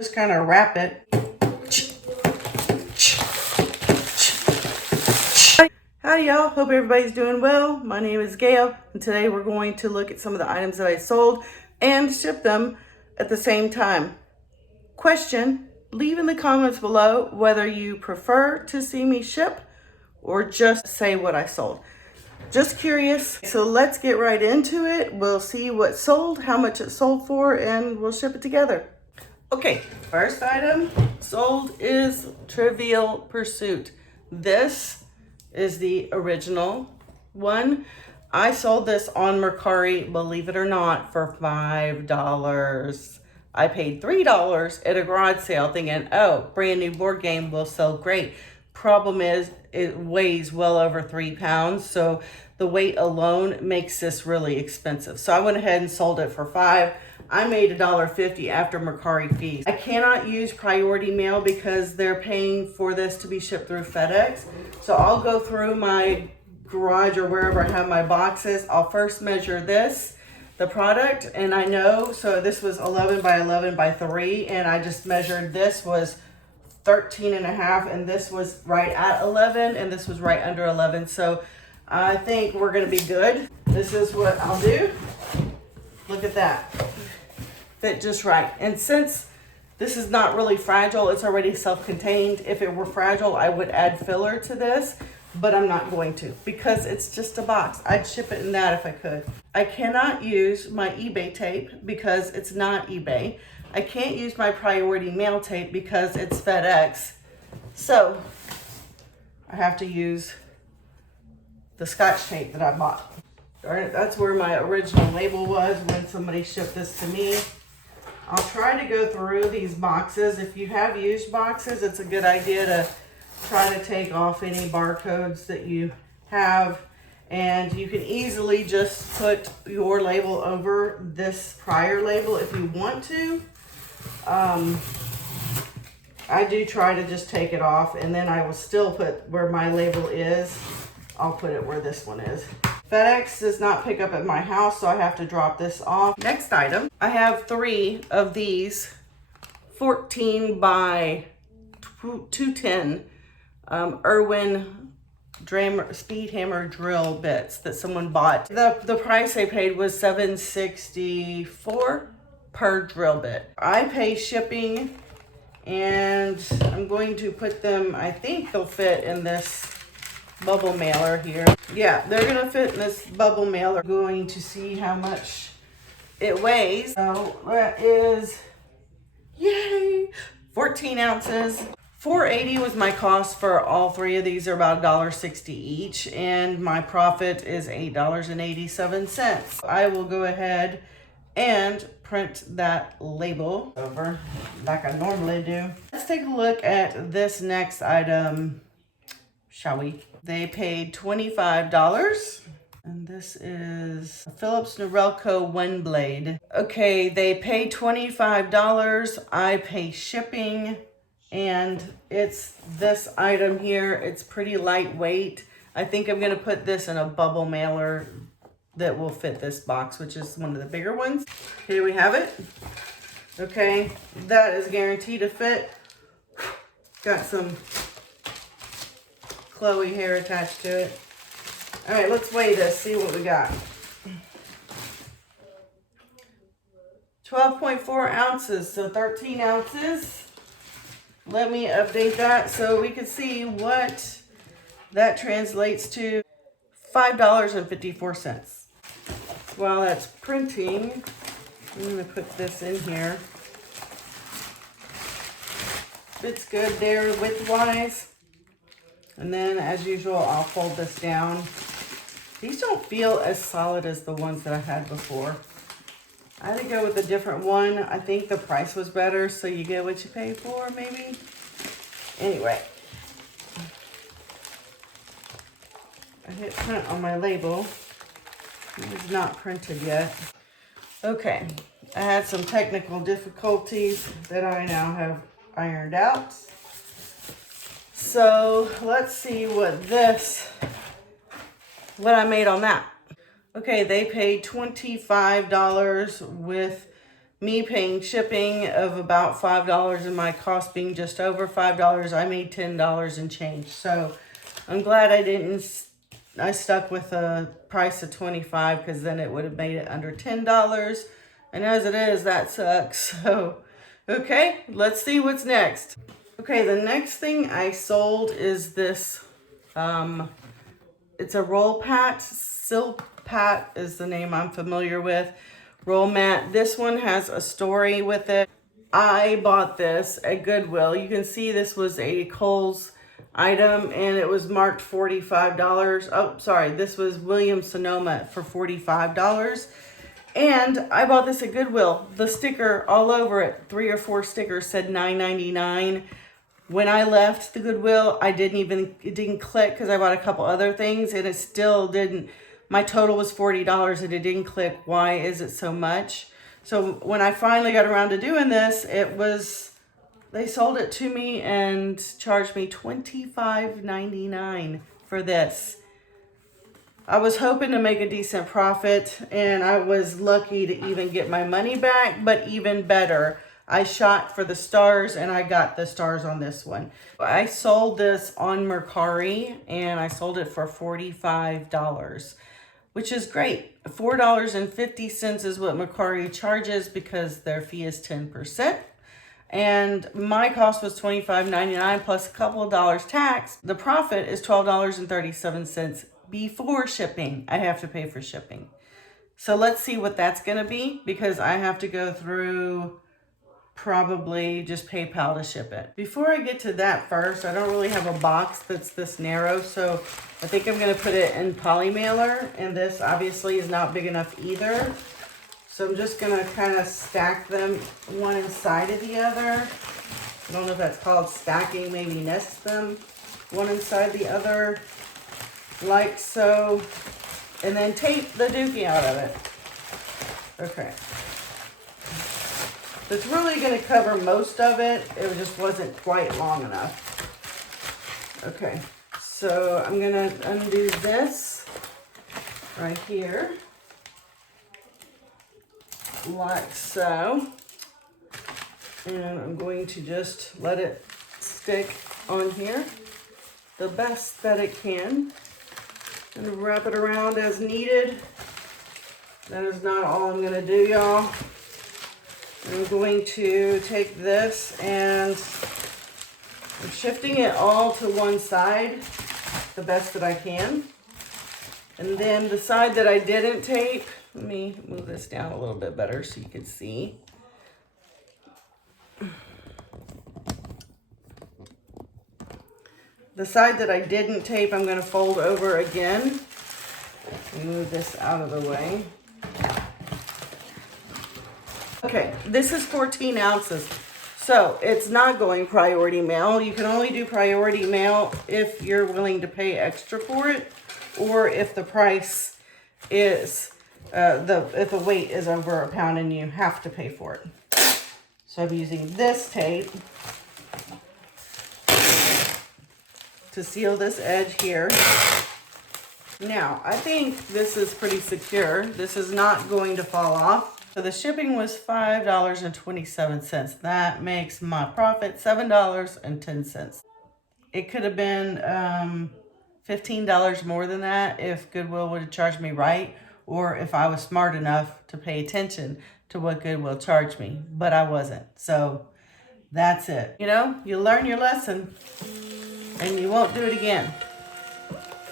Just kind of wrap it. Howdy y'all, hope everybody's doing well. My name is Gail, and today we're going to look at some of the items that I sold and ship them at the same time. Question, leave in the comments below whether you prefer to see me ship or just say what I sold. Just curious, so let's get right into it. We'll see what sold, how much it sold for, and we'll ship it together. Okay, first item sold is Trivial Pursuit. This is the original one. I sold this on Mercari, believe it or not, for $5. I paid $3 at a garage sale thinking, oh, brand new board game will sell great. Problem is, it weighs well over 3 pounds, so the weight alone makes this really expensive. So I went ahead and sold it for $5. I made $1.50 after Mercari fees. I cannot use priority mail because they're paying for this to be shipped through FedEx. So I'll go through my garage or wherever I have my boxes. I'll first measure this, the product, and I know, so this was 11 by 11 by 3, and I just measured this was 13 and a half, and this was right at 11, and this was right under 11. So I think we're gonna be good. This is what I'll do. Look at that. Fit just right. And since this is not really fragile, it's already self-contained. If it were fragile, I would add filler to this, but I'm not going to because it's just a box. I'd ship it in that if I could. I cannot use my eBay tape because it's not eBay. I can't use my priority mail tape because it's FedEx. So I have to use the Scotch tape that I bought. Darn it, that's where my original label was when somebody shipped this to me. I'll try to go through these boxes. If you have used boxes, it's a good idea to try to take off any barcodes that you have. And you can easily just put your label over this prior label if you want to. I do try to just take it off, and then I will still put where my label is. I'll put it where this one is. FedEx does not pick up at my house, so I have to drop this off. Next item, I have 3 of these 14 by 210 Irwin speed hammer drill bits that someone bought. The price I paid was $7.64 per drill bit. I pay shipping, and I'm going to put them, I think they'll fit in this bubble mailer here. Yeah, they're gonna fit in this bubble mailer. Going to see how much it weighs. So that is, yay, 14 ounces. $4.80 was my cost for all 3 of these. Are about $1.60 each, and my profit is $8.87. I will go ahead and print that label over like I normally do. Let's take a look at this next item, shall we? They paid $25, and this is a Philips Norelco One Blade. Okay, they paid $25. I pay shipping, and it's this item here. It's pretty lightweight. I think I'm gonna put this in a bubble mailer that will fit this box, which is one of the bigger ones. Here we have it. Okay, that is guaranteed to fit. Got some Chloe hair attached to it. All right, let's weigh this, see what we got. 12.4 ounces, so 13 ounces. Let me update that so we can see what that translates to. $5.54. While that's printing, I'm gonna put this in here. Fits good there width-wise. And then, as usual, I'll fold this down. These don't feel as solid as the ones that I had before. I had to go with a different one. I think the price was better, so you get what you pay for, maybe. Anyway. I hit print on my label. It is not printed yet. Okay. I had some technical difficulties that I now have ironed out. So let's see what I made on that. Okay, they paid $25 with me paying shipping of about $5 and my cost being just over $5, I made $10 and change. So I'm glad I stuck with a price of $25 because then it would have made it under $10. And as it is, that sucks. So, okay, let's see what's next. Okay, the next thing I sold is this, it's a roll pat. Silk Pat is the name I'm familiar with. Roll mat. This one has a story with it. I bought this at Goodwill. You can see this was a Kohl's item and it was marked $45. Oh, sorry. This was Williams-Sonoma for $45. And I bought this at Goodwill. The sticker all over it, 3 or 4 stickers, said $9.99. When I left the Goodwill, it didn't click because I bought a couple other things and it still didn't. My total was $40 and it didn't click. Why is it so much? So when I finally got around to doing this, they sold it to me and charged me $25.99 for this. I was hoping to make a decent profit and I was lucky to even get my money back, but even better, I shot for the stars and I got the stars on this one. I sold this on Mercari and I sold it for $45, which is great. $4.50 is what Mercari charges because their fee is 10%. And my cost was $25.99 plus a couple of dollars tax. The profit is $12.37 before shipping. I have to pay for shipping. So let's see what that's going to be because I have to go through probably just PayPal to ship it. Before I get to that first, I don't really have a box that's this narrow, so I think I'm going to put it in poly mailer, and this obviously is not big enough either. So I'm just going to kind of stack them one inside of the other. I don't know if that's called stacking, maybe nest them one inside the other, like so. And then tape the dookie out of it. Okay. It's really going to cover most of it. It just wasn't quite long enough. Okay. So I'm going to undo this right here. Like so. And I'm going to just let it stick on here the best that it can. And wrap it around as needed. That is not all I'm going to do, y'all. I'm going to take this and I'm shifting it all to one side the best that I can. And then the side that I didn't tape, let me move this down a little bit better so you can see. The side that I didn't tape, I'm going to fold over again. Move this out of the way. Okay, this is 14 ounces. So it's not going priority mail. You can only do priority mail if you're willing to pay extra for it, or if the price is, if the weight is over a pound and you have to pay for it. So I'm using this tape to seal this edge here. Now, I think this is pretty secure. This is not going to fall off. So the shipping was $5.27. That makes my profit $7.10. It could have been $15 more than that if Goodwill would have charged me right, or if I was smart enough to pay attention to what Goodwill charged me, but I wasn't. So that's it. You know, you learn your lesson and you won't do it again.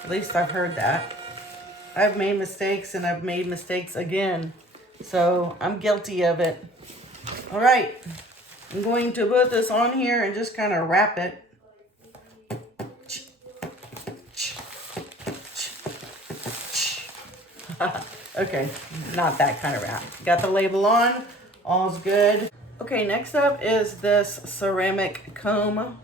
At least I've heard that. I've made mistakes and I've made mistakes again. So I'm guilty of it. All right. I'm going to put this on here and just kind of wrap it. Okay, not that kind of wrap. Got the label on. All's good. Okay, next up is this ceramic comb.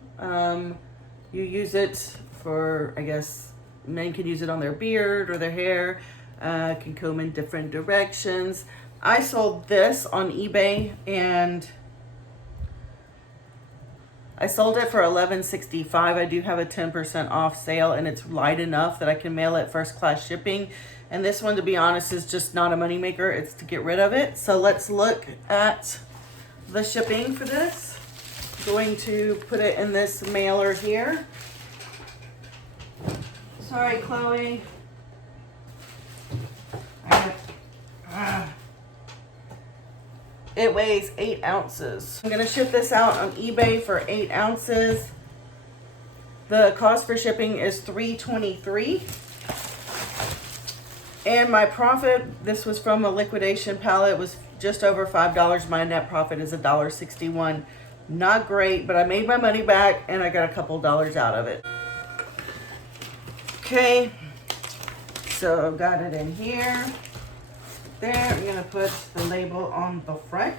You use it for, I guess, men can use it on their beard or their hair. Can comb in different directions. I sold this on eBay and I sold it for $11.65. I do have a 10% off sale, and it's light enough that I can mail it first class shipping. And this one, to be honest, is just not a moneymaker. It's to get rid of it. So let's look at the shipping for this. I'm going to put it in this mailer here. Sorry, Chloe. It weighs 8 ounces. I'm gonna ship this out on eBay for 8 ounces. The cost for shipping is $3.23. And my profit, this was from a liquidation pallet, was just over $5. My net profit is $1.61. Not great, but I made my money back and I got a couple dollars out of it. Okay, so I've got it in here. There, I'm gonna put the label on the front.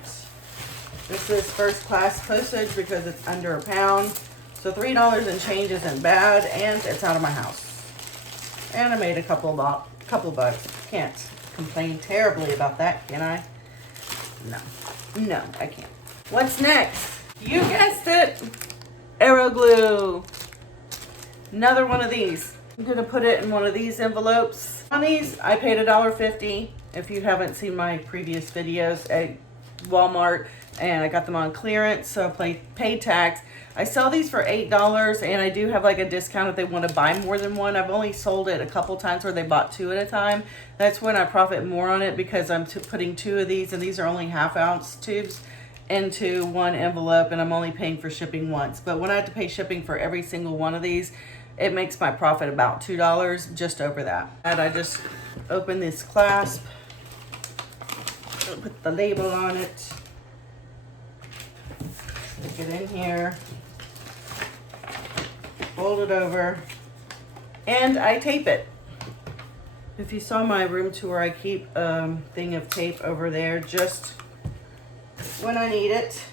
This is first class postage because it's under £1. So $3 and change isn't bad, and it's out of my house. And I made a couple bucks. Can't complain terribly about that, can I? No, I can't. What's next? You guessed it. Arrow glue. Another one of these. I'm gonna put it in one of these envelopes. On these, I paid $1.50. If you haven't seen my previous videos at Walmart, and I got them on clearance, so I paid tax. I sell these for $8, and I do have like a discount if they want to buy more than one. I've only sold it a couple times where they bought 2 at a time. That's when I profit more on it, because I'm putting 2 of these, and these are only ½ ounce tubes, into one envelope, and I'm only paying for shipping once. But when I have to pay shipping for every single one of these, it makes my profit about $2, just over that. And I just open this clasp, put the label on it, stick it in here, fold it over, and I tape it. If you saw my room tour, I keep a thing of tape over there just when I need it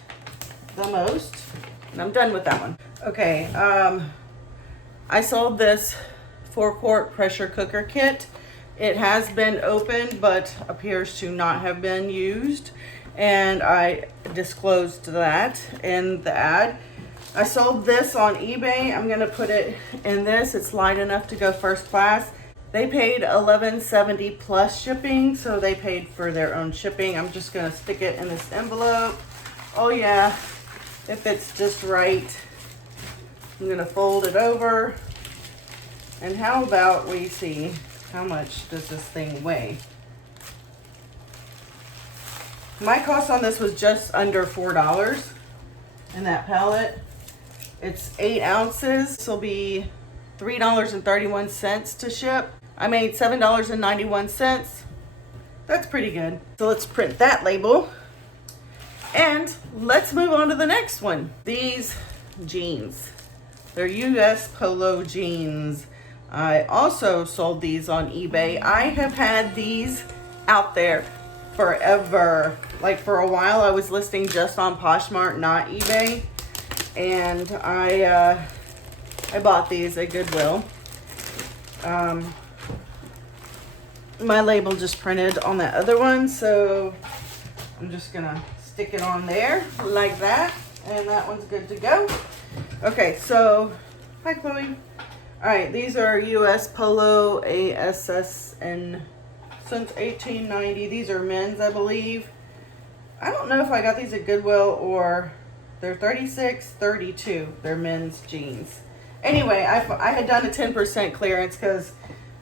the most. And I'm done with that one. Okay, I sold this 4-quart pressure cooker kit. It has been opened, but appears to not have been used. And I disclosed that in the ad. I sold this on eBay. I'm gonna put it in this. It's light enough to go first class. They paid $11.70 plus shipping, so they paid for their own shipping. I'm just gonna stick it in this envelope. Oh yeah, if it's just right. I'm gonna fold it over. And how about we see how much does this thing weigh? My cost on this was just under $4 in that pallet. It's 8 ounces. This will be $3.31 to ship. I made $7.91. That's pretty good. So let's print that label. And let's move on to the next one. These jeans. They're US Polo jeans. I also sold these on eBay. I have had these out there forever. Like for a while I was listing just on Poshmark, not eBay. And I bought these at Goodwill. My label just printed on that other one, so I'm just gonna stick it on there like that, and that one's good to go. Okay, so hi Chloe. All right, these are US Polo ASSN since 1890. These are men's, I believe. I don't know if I got these at Goodwill or they're 36, 32. They're men's jeans. Anyway, I had done a 10% clearance because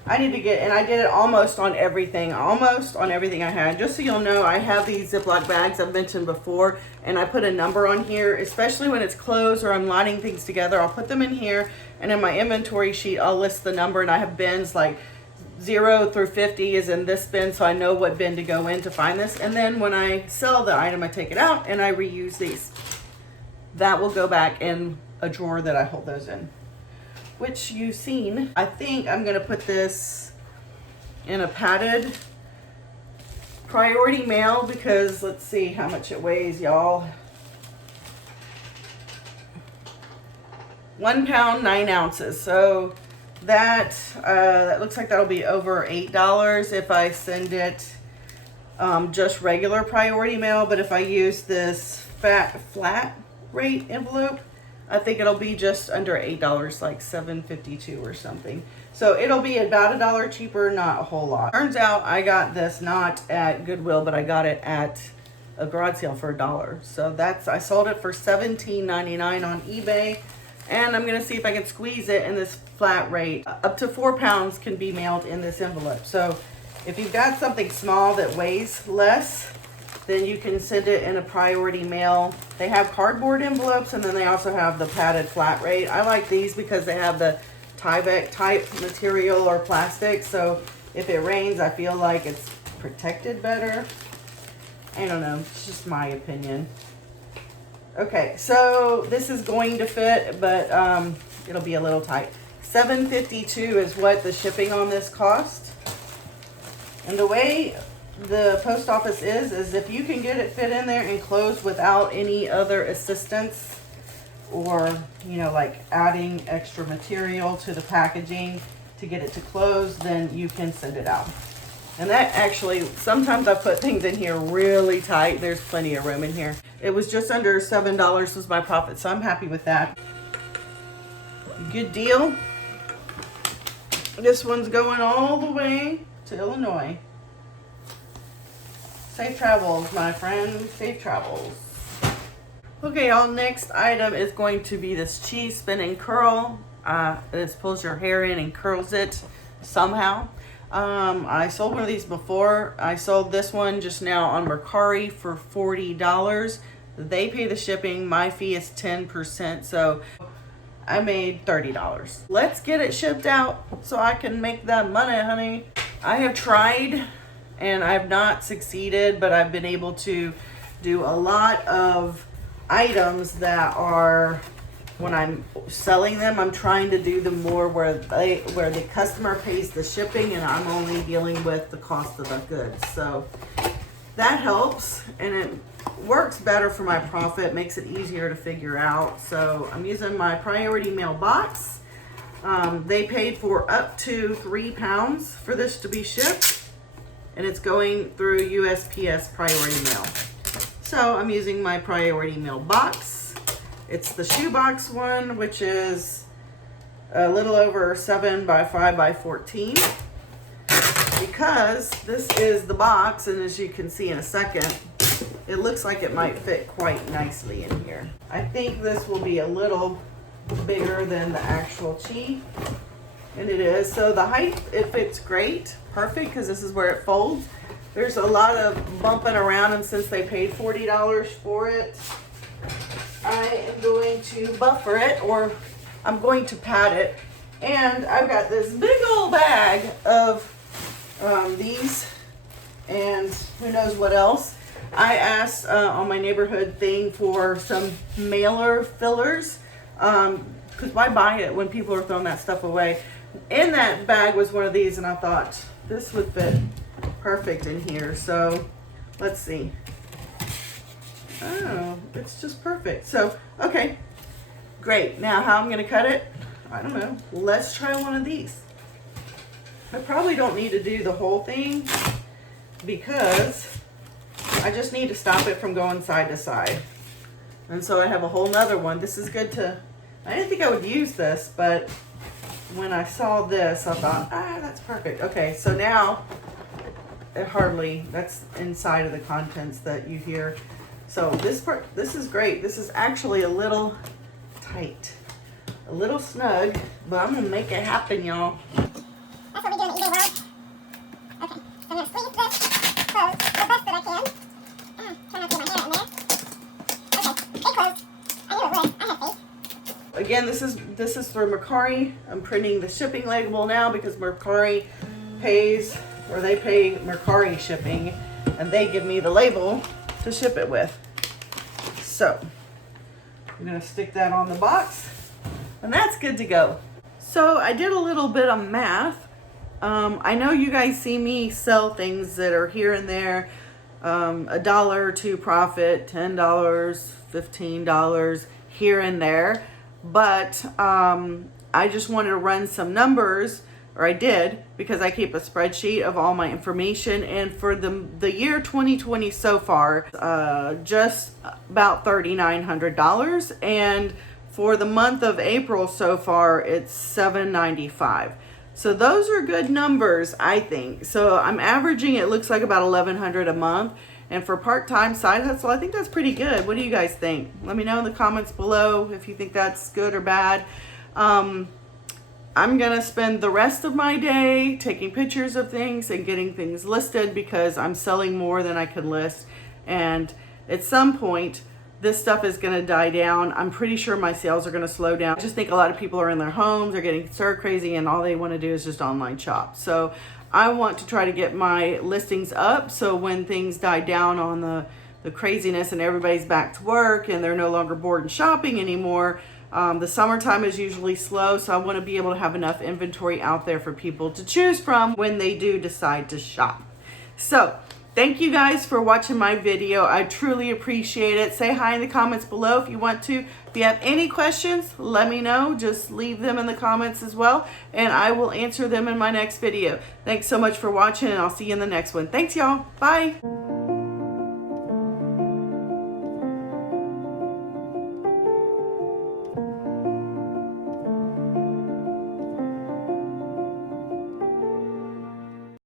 I need to get, and I did it almost on everything I had. Just so you'll know, I have these Ziploc bags I've mentioned before, and I put a number on here, especially when it's clothes or I'm lining things together. I'll put them in here, and in my inventory sheet, I'll list the number, and I have bins like 0 through 50 is in this bin, so I know what bin to go in to find this. And then when I sell the item, I take it out and I reuse these. That will go back in a drawer that I hold those in, which you've seen. I think I'm gonna put this in a padded priority mail because let's see how much it weighs, y'all. 1 pound, 9 ounces. So that looks like that'll be over $8 if I send it just regular priority mail. But if I use this flat rate envelope, I think it'll be just under $8, like $7.52 or something. So it'll be about $1 cheaper, not a whole lot. Turns out I got this not at Goodwill, but I got it at a garage sale for $1. So I sold it for $17.99 on eBay. And I'm gonna see if I can squeeze it in this flat rate. Up to 4 pounds can be mailed in this envelope. So if you've got something small that weighs less, then you can send it in a priority mail. They have cardboard envelopes, and then they also have the padded flat rate. I like these because they have the Tyvek type material or plastic. So if it rains, I feel like it's protected better. I don't know, it's just my opinion. Okay, so this is going to fit, but it'll be a little tight. $7.52 is what the shipping on this cost. And the way the post office is if you can get it fit in there and closed without any other assistance, or, you know, like adding extra material to the packaging to get it to close, then you can send it out. And that actually, sometimes I put things in here really tight. There's plenty of room in here. It was just under $7 was my profit, so I'm happy with that. Good deal. This one's going all the way to Illinois. Safe travels, my friend. Safe travels. Okay, y'all, next item is going to be this cheese spin and curl. This pulls your hair in and curls it somehow. I sold one of these before. I sold this one just now on Mercari for $40. They pay the shipping. My fee is 10%, so I made $30. Let's get it shipped out so I can make that money, honey. I have tried and I've not succeeded, but I've been able to do a lot of items that are, when I'm selling them, I'm trying to do them more where the customer pays the shipping and I'm only dealing with the cost of the goods. So that helps, and it works better for my profit, makes it easier to figure out. So I'm using my priority mail box. They paid for up to 3 pounds for this to be shipped, and it's going through USPS priority mail. So I'm using my priority mail box. It's the shoebox one, which is a little over 7 by 5 by 14. Because this is the box, and as you can see in a second, it looks like it might fit quite nicely in here. I think this will be a little bigger than the actual cheese, and it is. So the height, it fits great, perfect, because this is where it folds. There's a lot of bumping around, and since they paid $40 for it, I am going to buffer it, or I'm going to pad it. And I've got this big old bag of these, and who knows what else. I asked on my neighborhood thing for some mailer fillers, because why buy it when people are throwing that stuff away? In that bag was one of these, and I thought this would fit perfect in here. So let's see. Oh, it's just perfect. So, okay, great. Now how I'm going to cut it, I don't know. Let's try one of these. I probably don't need to do the whole thing because I just need to stop it from going side to side. And so I have a whole nother one. This is good to, I didn't think I would use this, but when I saw this, I thought, that's perfect. Okay, so now that's inside of the contents that you hear. So this part, this is great. This is actually a little tight, a little snug, but I'm gonna make it happen, y'all. That's what we do in the eBay world. Okay, so I'm gonna squeeze this close the best that I can. Try not to get my hair in there. Okay, stay closed. I knew it would. I have faith. Again, this is through Mercari. I'm printing the shipping label now because Mercari pays, or they pay Mercari shipping, and they give me the label to ship it with. So I'm gonna stick that on the box, and that's good to go. So I did a little bit of math. I know you guys see me sell things that are here and there, $1 or $2 profit, $10, $15 here and there, but I just wanted to run some numbers, or I did, because I keep a spreadsheet of all my information. And for the year 2020 so far, just about $3,900. And For the month of April so far, it's $7.95. So those are good numbers, I think. So I'm averaging, it looks like about $1,100 a month. And for part-time side hustle, I think that's pretty good. What do you guys think? Let me know in the comments below if you think that's good or bad. I'm gonna spend the rest of my day taking pictures of things and getting things listed because I'm selling more than I can list. And at some point, this stuff is gonna die down. I'm pretty sure my sales are gonna slow down. I just think a lot of people are in their homes, they're getting stir crazy, and all they wanna do is just online shop. So I want to try to get my listings up so when things die down on the craziness and everybody's back to work and they're no longer bored and shopping anymore, the summertime is usually slow, so I want to be able to have enough inventory out there for people to choose from when they do decide to shop. So thank you guys for watching my video. I truly appreciate it. Say hi in the comments below if you want to. If you have any questions, let me know. Just leave them in the comments as well, and I will answer them in my next video. Thanks so much for watching, and I'll see you in the next one. Thanks, y'all. Bye.